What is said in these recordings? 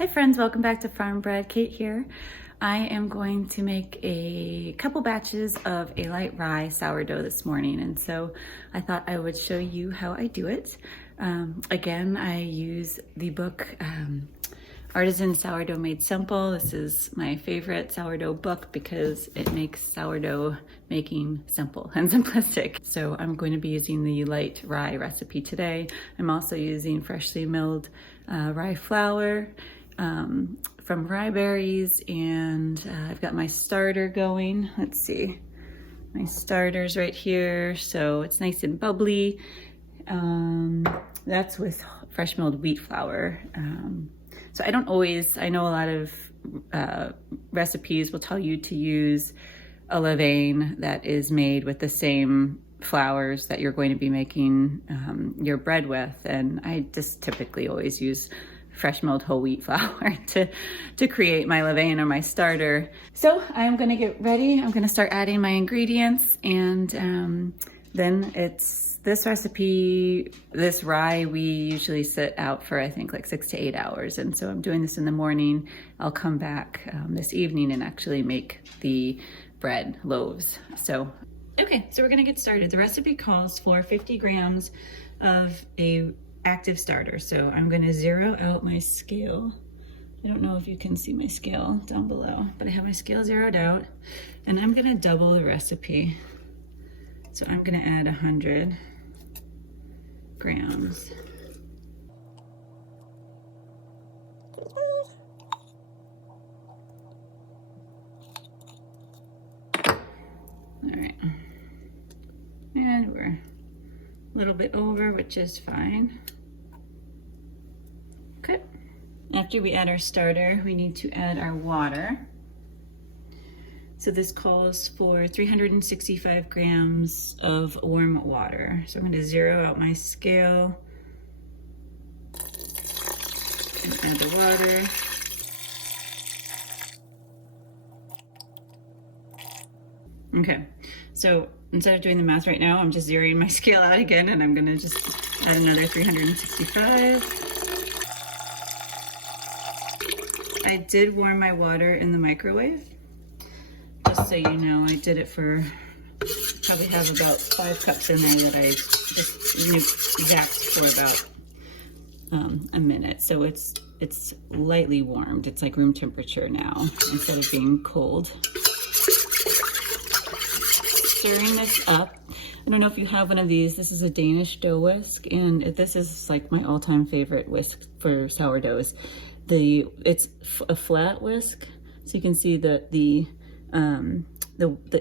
Hi friends, welcome back to Farm Bread. Kate here. I am going to make a couple batches of a light rye sourdough this morning, and so I thought I would show you how I do it. Again, I use the book Artisan Sourdough Made Simple. This is my favorite sourdough book because it makes sourdough making simple and simplistic. So I'm going to be using the light rye recipe today. I'm also using freshly milled rye flour from rye berries, and I've got my starter going. Let's see, my starter's right here, so it's nice and bubbly. That's with fresh milled wheat flour. So I don't always, I know a lot of recipes will tell you to use a levain that is made with the same flours that you're going to be making your bread with, and I just typically always use fresh milled whole wheat flour to create my levain or my starter. So I'm gonna get ready. I'm gonna start adding my ingredients, and then it's this recipe, this rye, we usually sit out for I think like 6 to 8 hours. And so I'm doing this in the morning. I'll come back this evening and actually make the bread loaves. So, okay, so we're gonna get started. The recipe calls for 50 grams of a active starter. So I'm going to zero out my scale. I don't know if you can see my scale down below, but I have my scale zeroed out, and I'm going to double the recipe. So I'm going to add 100 grams. All right. And we're a little bit over, which is fine. Okay. After we add our starter, we need to add our water. So this calls for 365 grams of warm water. So I'm going to zero out my scale and add the water. Okay, so instead of doing the math right now, I'm just zeroing my scale out again, and I'm gonna just add another 365. I did warm my water in the microwave. Just so you know, I did it for, probably have about 5 cups in there that I just zapped for about a minute. So it's lightly warmed. It's like room temperature now, instead of being cold. Stirring this up. I don't know if you have one of these. This is a Danish dough whisk, and this is like my all-time favorite whisk for sourdoughs. It's a flat whisk, so you can see the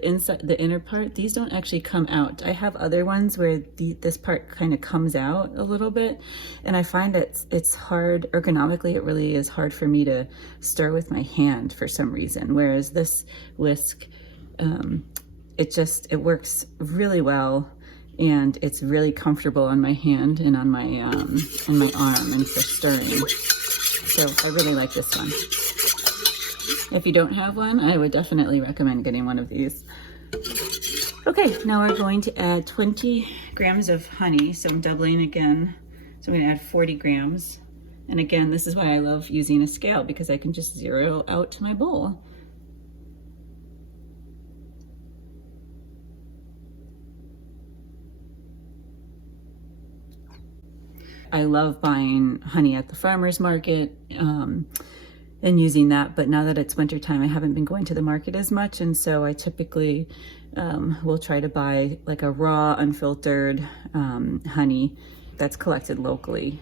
inside, the inner part. These don't actually come out. I have other ones where this part kind of comes out a little bit, and I find it's hard ergonomically. It really is hard for me to stir with my hand for some reason. Whereas this whisk, it works really well, and it's really comfortable on my hand and on my arm and for stirring. So I really like this one. If you don't have one, I would definitely recommend getting one of these. Okay, now we're going to add 20 grams of honey. So I'm doubling again. So I'm gonna add 40 grams. And again, this is why I love using a scale, because I can just zero out to my bowl. I love buying honey at the farmer's market and using that, but now that it's wintertime, I haven't been going to the market as much, and so I typically will try to buy like a raw, unfiltered honey that's collected locally.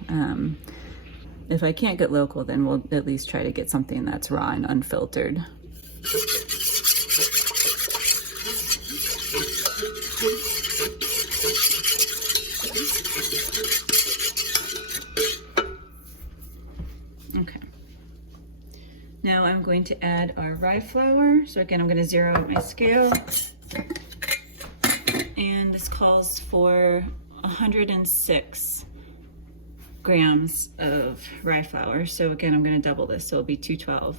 If I can't get local, then we'll at least try to get something that's raw and unfiltered. Okay. Now I'm going to add our rye flour. So again, I'm going to zero out my scale. And this calls for 106 grams of rye flour. So again, I'm going to double this. So it'll be 212.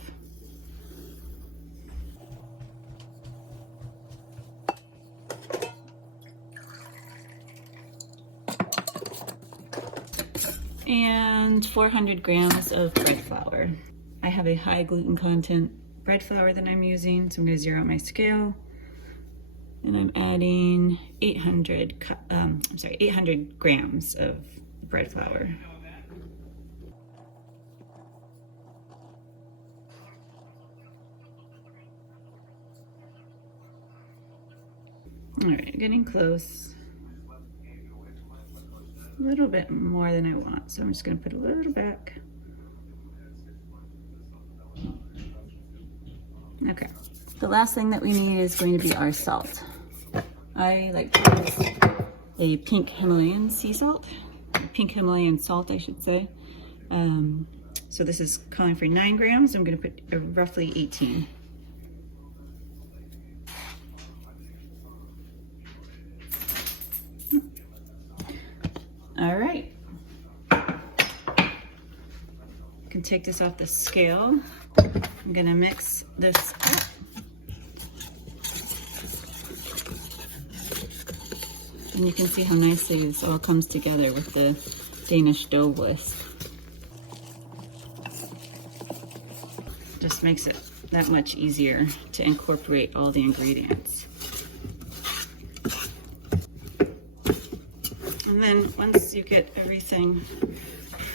And 400 grams of bread flour. I have a high gluten content bread flour that I'm using, so I'm gonna zero out my scale. And I'm adding 800 grams of bread flour. All right, getting close. A little bit more than I want, so I'm just gonna put a little back. Okay. The last thing that we need is going to be our salt. I like to use a pink Himalayan sea salt, pink Himalayan salt, I should say. So this is calling for 9 grams. I'm going to put roughly 18. All right. You can take this off the scale. I'm going to mix this up. And you can see how nicely this all comes together with the Danish dough whisk. Just makes it that much easier to incorporate all the ingredients. And then once you get everything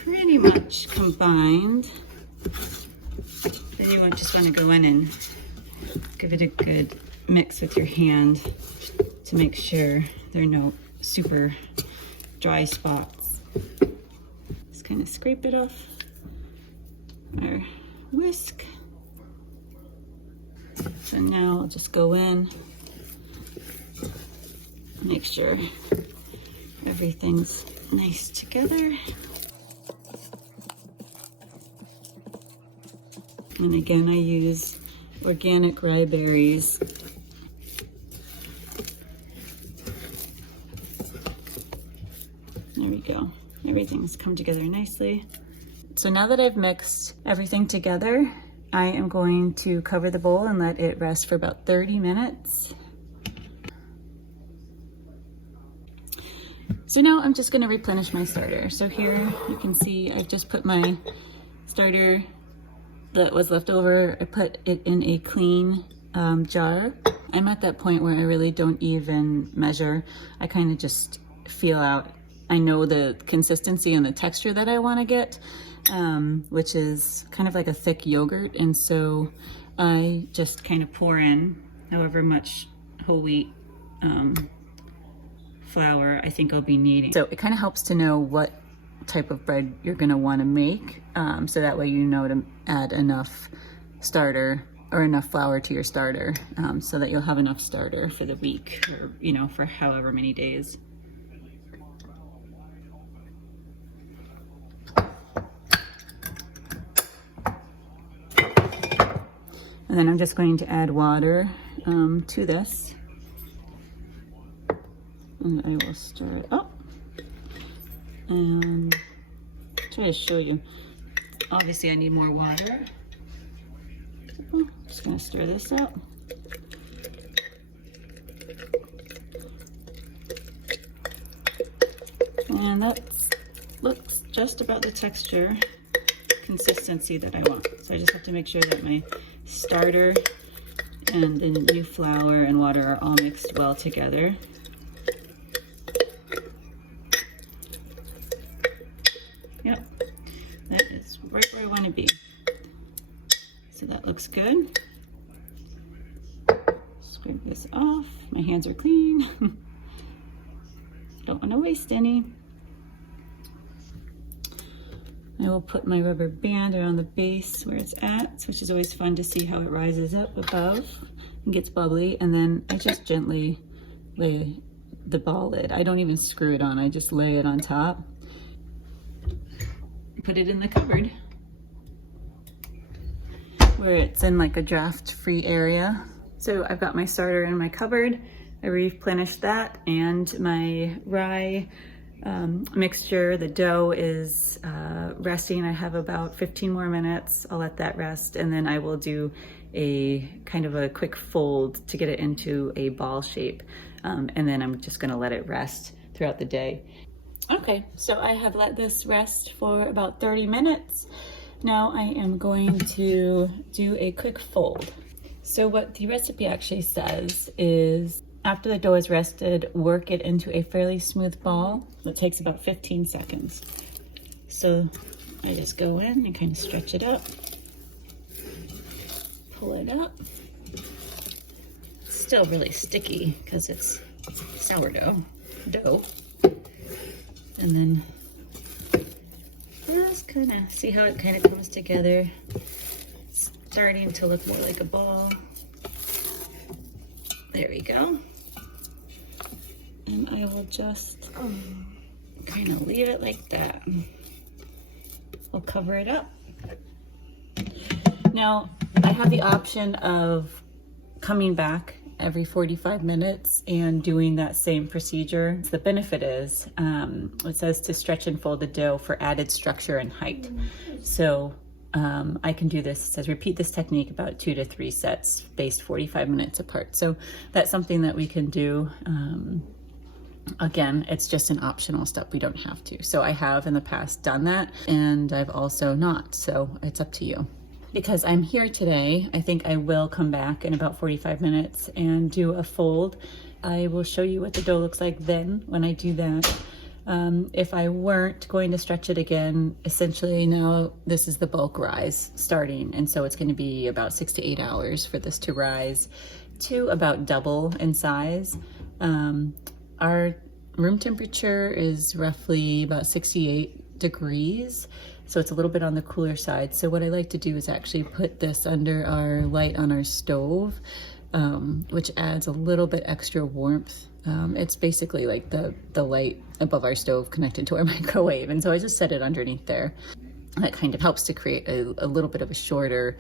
pretty much combined, then you just want to go in and give it a good mix with your hand to make sure there are no super dry spots. Just kind of scrape it off our whisk. So now I'll just go in, make sure everything's nice together. And again, I use organic rye berries. There we go. Everything's come together nicely. So now that I've mixed everything together, I am going to cover the bowl and let it rest for about 30 minutes. So now I'm just gonna replenish my starter. So here you can see I've just put my starter that was left over, I put it in a clean jar. I'm at that point where I really don't even measure. I kind of just feel out. I know the consistency and the texture that I want to get, which is kind of like a thick yogurt. And so I just kind of pour in however much whole wheat flour I think I'll be needing. So it kind of helps to know what type of bread you're going to want to make, so that way you know to add enough starter or enough flour to your starter, so that you'll have enough starter for the week, or for however many days. And then I'm just going to add water to this, and I will stir it up. And try to show you. Obviously, I need more water. Just gonna stir this up. And that looks just about the texture consistency that I want. So I just have to make sure that my starter and the new flour and water are all mixed well together. Yep, that is right where I want to be. So that looks good. Scrape this off. My hands are clean. Don't want to waste any. I will put my rubber band around the base where it's at, which is always fun to see how it rises up above and gets bubbly. And then I just gently lay the ball lid. I don't even screw it on. I just lay it on top. Put it in the cupboard where it's in like a draft-free area. So I've got my starter in my cupboard. I replenished that, and my rye mixture, the dough is resting. I have about 15 more minutes. I'll let that rest, and then I will do a kind of a quick fold to get it into a ball shape. And then I'm just gonna let it rest throughout the day. Okay, so I have let this rest for about 30 minutes. Now I am going to do a quick fold. So what the recipe actually says is after the dough is rested, work it into a fairly smooth ball. It takes about 15 seconds. So I just go in and kind of stretch it up, pull it up. It's still really sticky because it's sourdough dough. And then just kind of see how it kind of comes together. It's starting to look more like a ball. There we go. And I will just kind of leave it like that. We'll cover it up. Now, I have the option of coming back every 45 minutes and doing that same procedure. The benefit is, it says to stretch and fold the dough for added structure and height. So I can do this, it says repeat this technique about 2 to 3 sets spaced 45 minutes apart. So that's something that we can do. Again, it's just an optional step, we don't have to. So I have in the past done that, and I've also not, so it's up to you. Because I'm here today, I think I will come back in about 45 minutes and do a fold. I will show you what the dough looks like then when I do that. If I weren't going to stretch it again, essentially now this is the bulk rise starting, and so it's going to be about 6 to 8 hours for this to rise to about double in size. Our room temperature is roughly about 68 degrees. So it's a little bit on the cooler side. So what I like to do is actually put this under our light on our stove, which adds a little bit extra warmth. It's basically like the light above our stove connected to our microwave. And so I just set it underneath there. That kind of helps to create a little bit of a shorter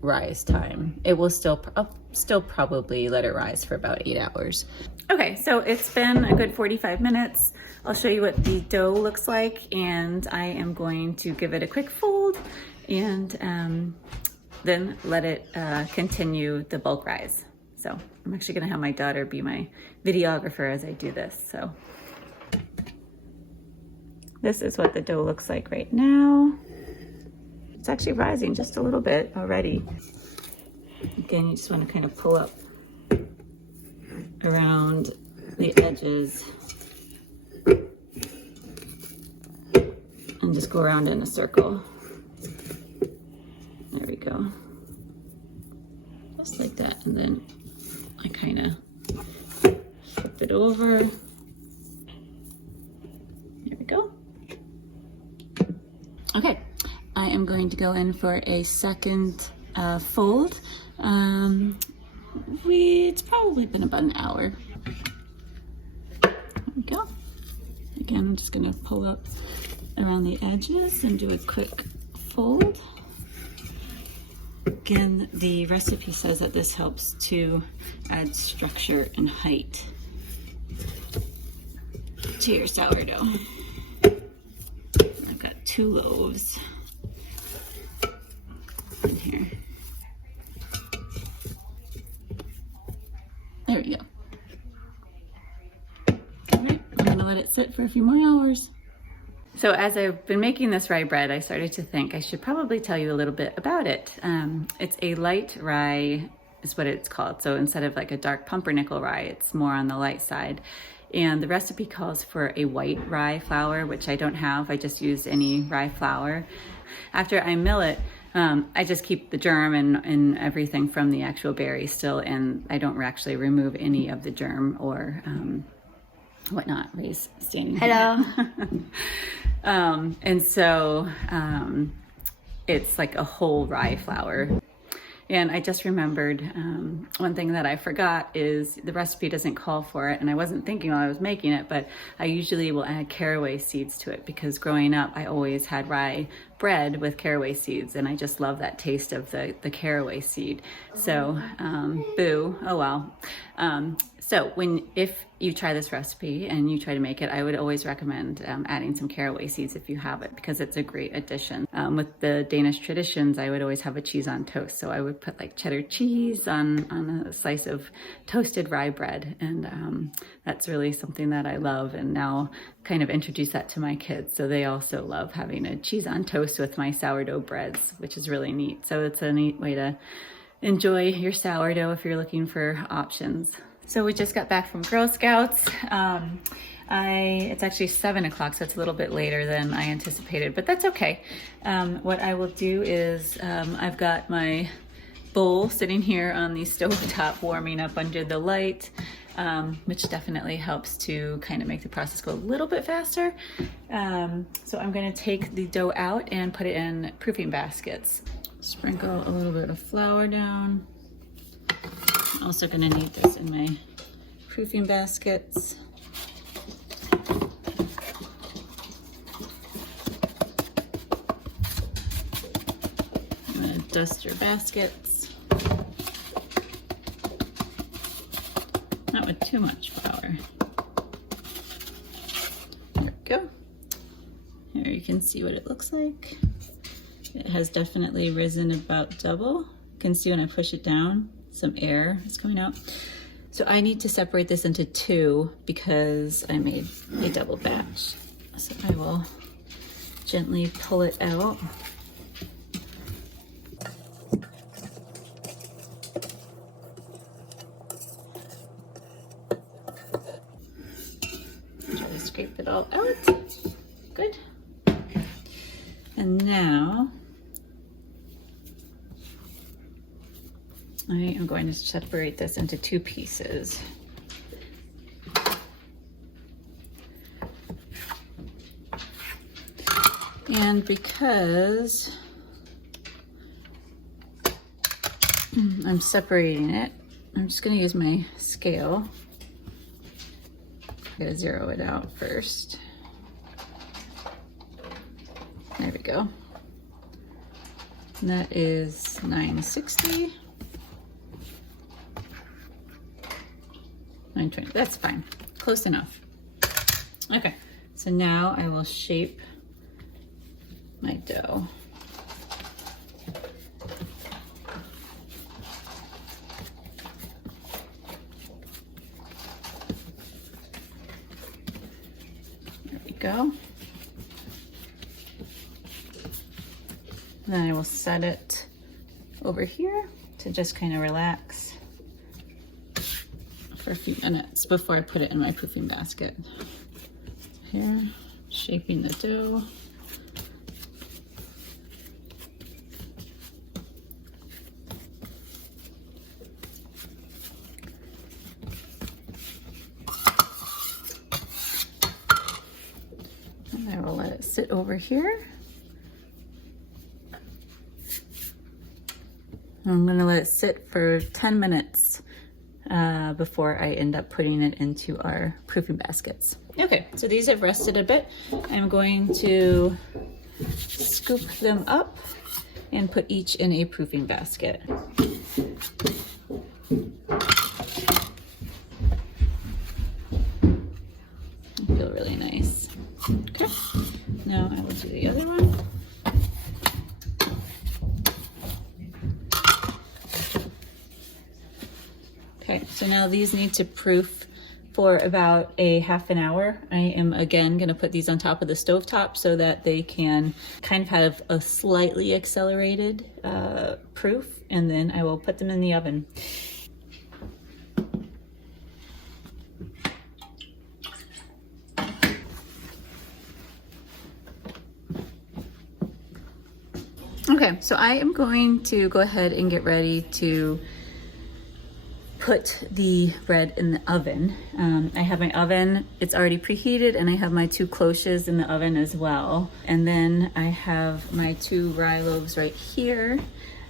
rise time. It will still probably let it rise for about 8 hours. Okay, so it's been a good 45 minutes. I'll show you what the dough looks like, and I am going to give it a quick fold and then let it continue the bulk rise. So I'm actually gonna have my daughter be my videographer as I do this. So this is what the dough looks like right now. It's actually rising just a little bit already. Again, you just want to kind of pull up around the edges and just go around in a circle. There we go. Just like that. And then I kind of flip it over. There we go. Okay. I am going to go in for a second fold. It's probably been about an hour. There we go. Again, I'm just gonna pull up around the edges and do a quick fold. Again, the recipe says that this helps to add structure and height to your sourdough. I've got 2 loaves in here. There we go. All right, I'm gonna let it sit for a few more hours. So as I've been making this rye bread, I started to think I should probably tell you a little bit about it. It's a light rye is what it's called. So instead of like a dark pumpernickel rye, it's more on the light side. And the recipe calls for a white rye flour, which I don't have. I just use any rye flour. After I mill it, I just keep the germ and everything from the actual berry still, and I don't actually remove any of the germ or whatnot. Ray's standing Hello. And so it's like a whole rye flour. And I just remembered one thing that I forgot is the recipe doesn't call for it, and I wasn't thinking while I was making it, but I usually will add caraway seeds to it because growing up I always had rye bread with caraway seeds, and I just love that taste of the caraway seed. So boo, oh well. So if you try this recipe and you try to make it, I would always recommend adding some caraway seeds if you have it, because it's a great addition. With the Danish traditions, I would always have a cheese on toast. So I would put like cheddar cheese on a slice of toasted rye bread. And that's really something that I love. And now kind of introduced that to my kids. So they also love having a cheese on toast with my sourdough breads, which is really neat. So it's a neat way to enjoy your sourdough if you're looking for options. So we just got back from Girl Scouts. It's actually 7 o'clock, so it's a little bit later than I anticipated, but that's okay. What I will do is I've got my bowl sitting here on the stovetop warming up under the light, which definitely helps to kind of make the process go a little bit faster. So I'm gonna take the dough out and put it in proofing baskets. Sprinkle a little bit of flour down. I'm also gonna need this in my proofing baskets. I'm gonna dust your baskets. Not with too much flour. There we go. Here you can see what it looks like. It has definitely risen about double. You can see when I push it down, some air is coming out. So I need to separate this into 2 because I made a double batch. So I will gently pull it out. Try to scrape it all out. Good. And now I am going to separate this into 2 pieces. And because I'm separating it, I'm just going to use my scale. I'm going to zero it out first. There we go. And that is 960. 920, that's fine, close enough. Okay, so now I will shape my dough. There we go. Then I will set it over here to just kind of relax for a few minutes before I put it in my proofing basket. Here, shaping the dough. And I will let it sit over here. I'm gonna let it sit for 10 minutes before I end up putting it into our proofing baskets. Okay, so these have rested a bit. I'm going to scoop them up and put each in a proofing basket. They feel really nice. Okay, now I will do the other one. Okay, so now these need to proof for about a half an hour. I am again gonna put these on top of the stovetop so that they can kind of have a slightly accelerated proof, and then I will put them in the oven. Okay, so I am going to go ahead and get ready to put the bread in the oven. I have my oven, it's already preheated, and I have my 2 cloches in the oven as well. And then I have my 2 rye loaves right here.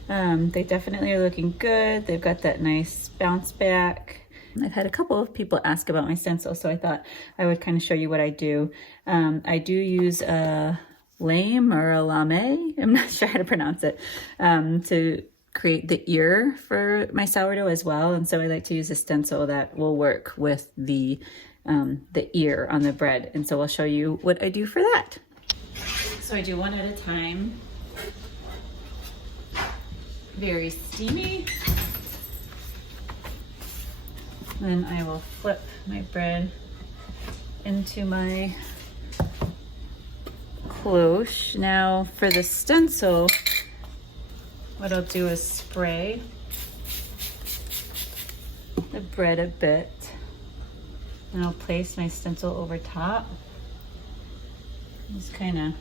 They definitely are looking good. They've got that nice bounce back. I've had a couple of people ask about my stencil, so I thought I would kind of show you what I do. I do use a lame or a lame, I'm not sure how to pronounce it, to create the ear for my sourdough as well. And so I like to use a stencil that will work with the ear on the bread. And so I'll show you what I do for that. So I do one at a time. Very steamy. Then I will flip my bread into my cloche. Now for the stencil, what I'll do is spray the bread a bit, and I'll place my stencil over top. Just kind of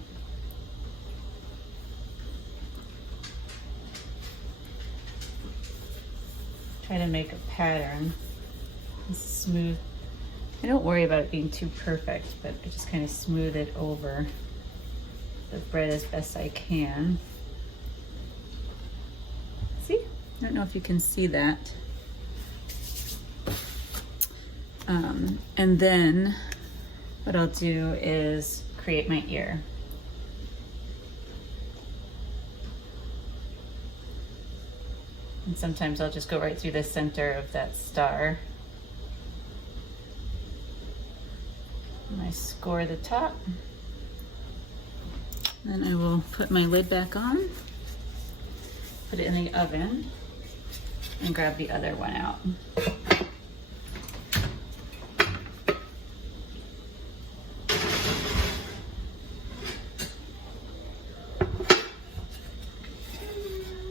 try to make a pattern. Smooth. I don't worry about it being too perfect, but I just kind of smooth it over the bread as best I can. See? I don't know if you can see that. And then what I'll do is create my ear. And sometimes I'll just go right through the center of that star. And I score the top. Then I will put my lid back on, put it in the oven, and grab the other one out.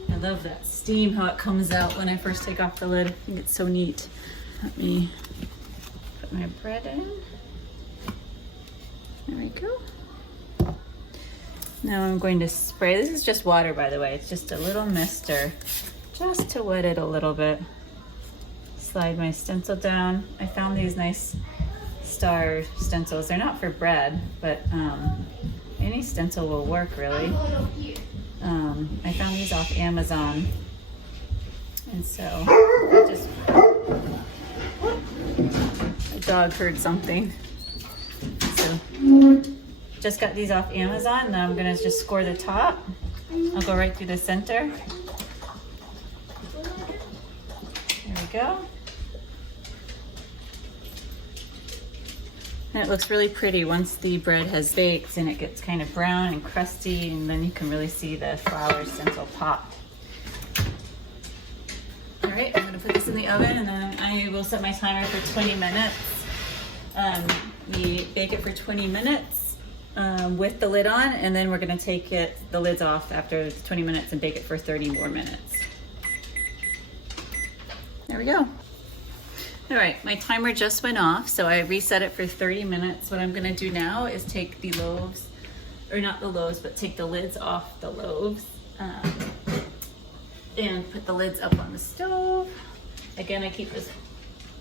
I love that steam, how it comes out when I first take off the lid. I think it's so neat. Let me put my bread in. There we go. Now I'm going to spray. This is just water, by the way. It's just a little mister, just to wet it a little bit. Slide my stencil down. I found these nice star stencils. They're not for bread, but any stencil will work, really. I found these off Amazon, and so I just, my dog heard something. So just got these off Amazon. Now I'm gonna just score the top. I'll go right through the center. There we go. And it looks really pretty once the bread has baked and it gets kind of brown and crusty, and then you can really see the flour stencil pop. All right, I'm gonna put this in the oven, and then I will set my timer for 20 minutes. We bake it for 20 minutes with the lid on, and then we're gonna take the lids off after 20 minutes and bake it for 30 more minutes. There we go. All right, my timer just went off, so I reset it for 30 minutes. What I'm gonna do now is take the loaves, or not the loaves, but take the lids off the loaves and put the lids up on the stove. Again, I keep this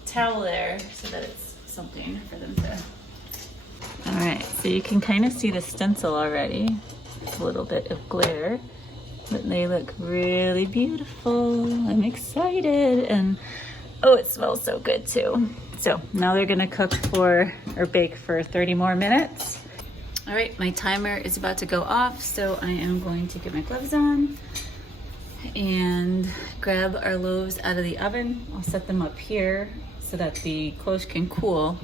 towel there so that it's something for them to. All right, so you can kind of see the stencil already. It's a little bit of glare, but they look really beautiful. I'm excited, and oh, it smells so good too. So now they're gonna cook or bake for 30 more minutes. All right, my timer is about to go off, so I am going to get my gloves on and grab our loaves out of the oven. I'll set them up here so that the cloche can cool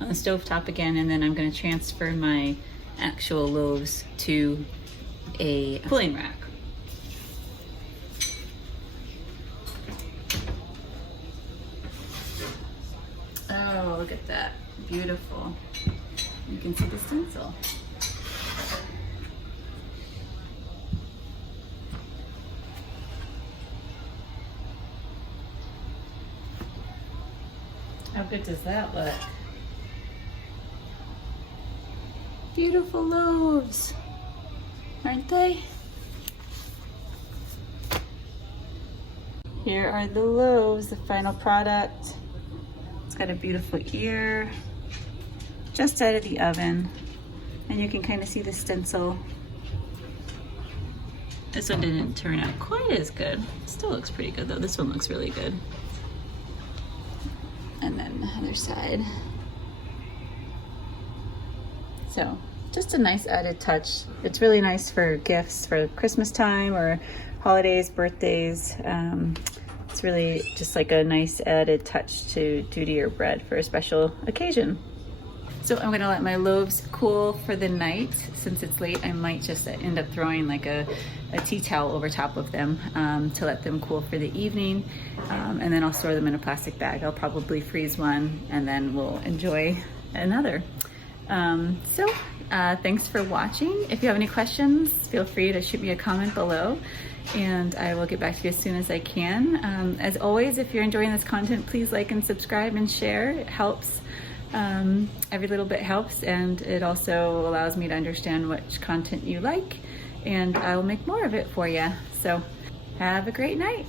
on the stovetop again, and then I'm gonna transfer my actual loaves to a cooling rack. Oh, look at that. Beautiful. You can see the stencil. How good does that look? Beautiful loaves, aren't they? Here are the loaves, the final product. It's got a beautiful ear, just out of the oven, and you can kind of see the stencil. This one didn't turn out quite as good. Still looks pretty good though. This one looks really good. And then the other side. So just a nice added touch. It's really nice for gifts for Christmas time or holidays, birthdays. It's really just like a nice added touch to do to your bread for a special occasion. So I'm gonna let my loaves cool for the night. Since it's late, I might just end up throwing like a tea towel over top of them to let them cool for the evening. And then I'll store them in a plastic bag. I'll probably freeze one and then we'll enjoy another. Thanks for watching. If you have any questions, feel free to shoot me a comment below and I will get back to you as soon as I can. As always, if you're enjoying this content, please like and subscribe and share. It helps. Every little bit helps, and it also allows me to understand which content you like, and I will make more of it for you. So have a great night.